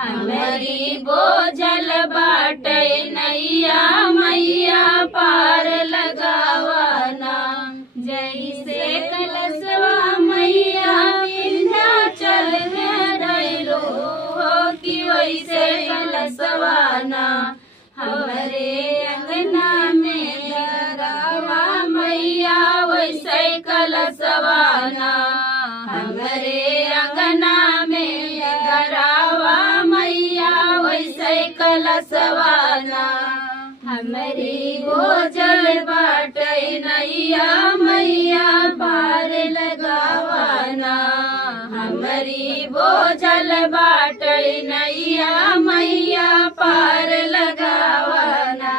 हमारी बोझल बाटे नैया मैया पार लगावाना। जैसे कलशवा मैया विंध्याचल में रैलो हो कि वैसे कलशवाना हमरे अंगना में धरावा मैया वैसे कलशवाना। हमरे अंगना में धरावा मैया वैसे कलशवाना। हमरी बोझल बाटे नैया मैया पार लगावाना। हमरी बोझल बाटे नैया मैया पार लगावाना।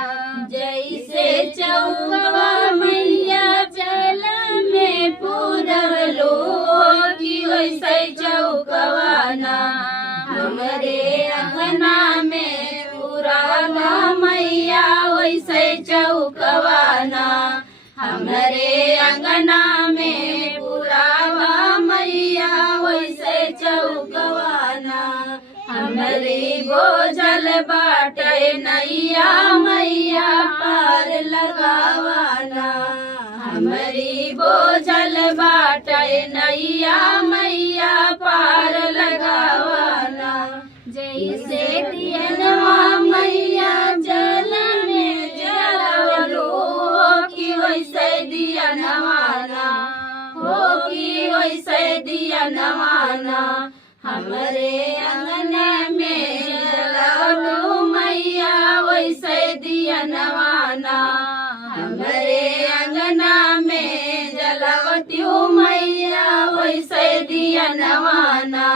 जैसे चौकवा मैया जल में पूरलो कि वैसे चौकवाना हमरे अंगना में पुराना मैया वैसे चौकवाना। हमरे अंगना में पुरावा मैया वैसे चौकवाना। हमरी बोझल बाटे नैया मैया पार लगावाना। हमरी बोझल बाटे नैया मैया पार लगावाना। जैसे दियनवा मैया जल में जलवलो कि वैसे दिया नवाना हो कि वैसे दिया नवाना। हमरे अंगना में जलवलो मैया वैसे दिया नवाना। हमरे अंगना में जलवती मैया वैसे दिया नवाना।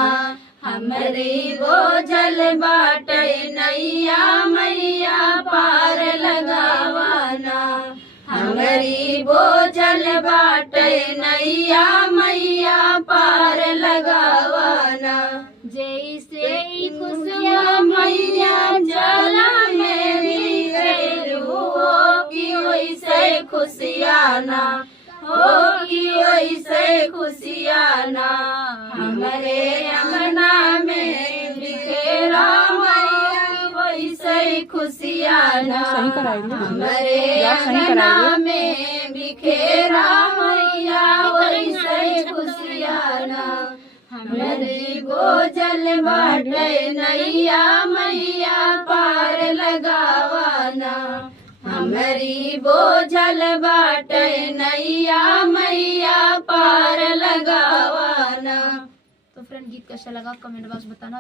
हमरी बोझल बाटे नैया मैया पार लगावाना। हमरी बोझल बाटे नैया मैया पार लगावाना। जैसे खुशिया मैया जला मेरी गैलू हो कि वैसे खुशियाना हो कि वैसे खुशियाना। हमरे अंगना में बिखेरा मैया वैसे खुशियाना। हमरे अंगना में बिखेरा मैया वैसे खुशियाना। हमरी बोझल बाटे नैया मैया पार लगावाना। हमरी बोझल बाटे नैया मैया पार लगावाना। तो फ्रेंड गीत कैसा लगा कमेंट बॉक्स बताना।